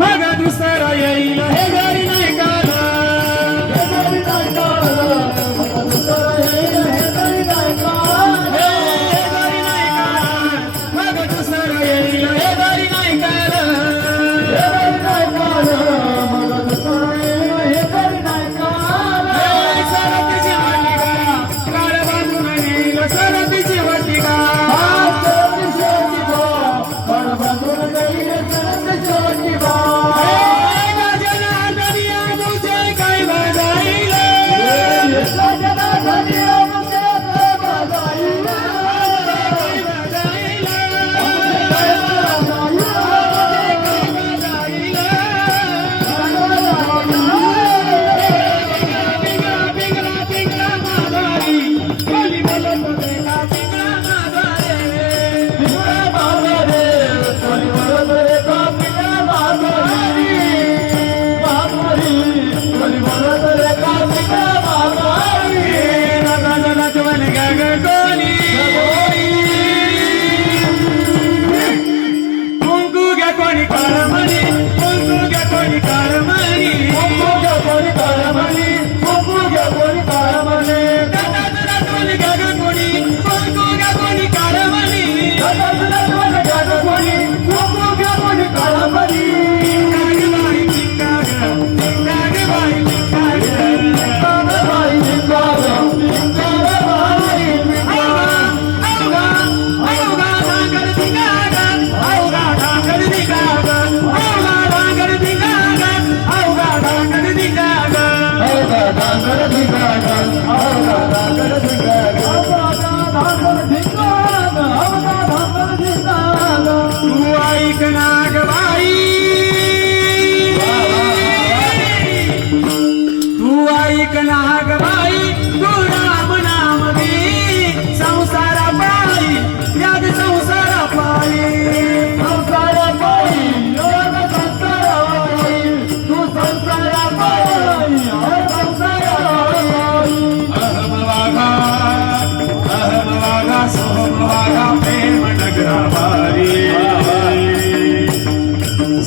मग दुसरा येईल हे घरी नाही काला हे घरी नाही काला मग दुसरा येईल हे घरी नाही काला हे घरी नाही काला मग दुसरा येईल हे घरी नाही काला हे घरी नाही काला मग दुसरा येईल हे घरी नाही काला सरतीची वाटिका काळ बांधून येईल सरतीची वाटिका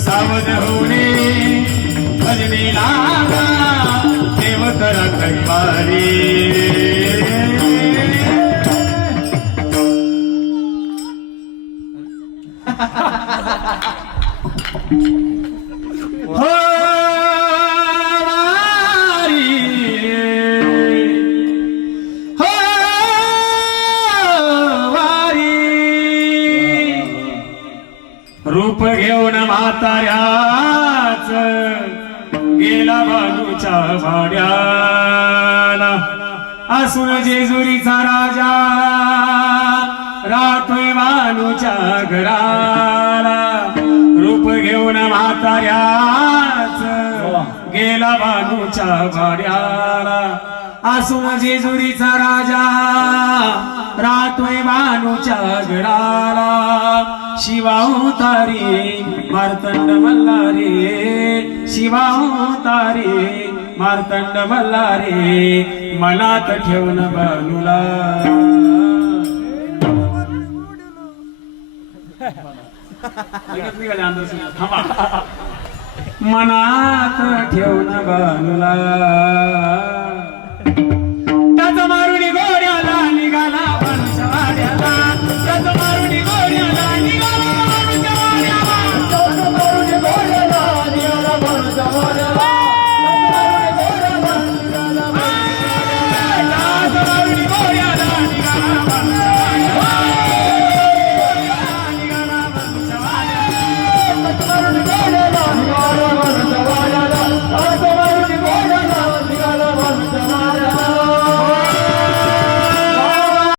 सावध होणे भजनी लागा देवतर कैवारी हो रूप घेऊन म्हाताऱ्याच गेला बाजूच्या भाड्याला असून जेजुरीचा राजा राहतोय बाजूच्या घराला रूप घेऊन म्हाताऱ्याच गेला बाजूच्या भाड्याला असून जेजुरीचा राजा राहतोय बाजूच्या घराला शिवावतारी मार्तंड मल्हारी शिवावतारी मार्तंड मल्हारी मनात ठेवून बालूला मनात ठेवून बालूला